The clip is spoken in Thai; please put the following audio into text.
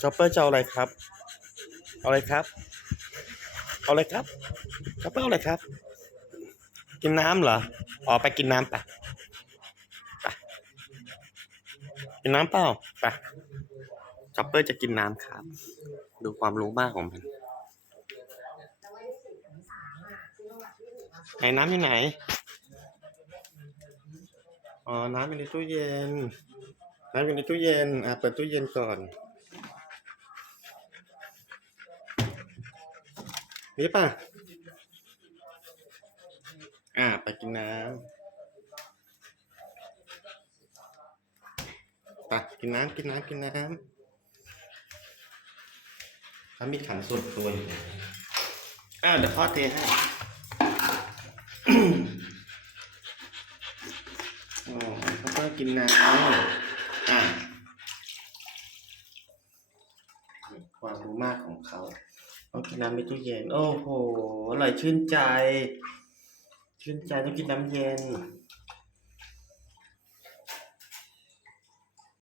ชอปเปอร์จะเอาอะไรครับ เอาอะไรครับ เอาอะไรครับชอปเปอร์เอาอะไรครับ กินน้ำเหรอ อ๋อไปกินน้ำไปไปกินน้ำเปล่าไปชอปเปอร์จะกินน้ำครับ ดูความรู้มากของมันไหนน้ำอยู่ไหน อ๋อ น้ำอยู่ในตู้เย็น น้ำอยู่ในตู้เย็น อะ เปิดตู้เย็นก่อน นี่ป่ะ อ่า ไปกินน้ำไปกินน้ำกินน้ำกินน้ำเขามีขันส่วนตัวอยู่อ่าเดี๋ยวพ่อเทให้อ๋อเขาก็กินน้ำอะความรู้มากของเขา ต้องกินน้ำในตู้เย็น โอ้โห อร่อยชื่นใจ ชื่นใจต้องกินน้ำเย็น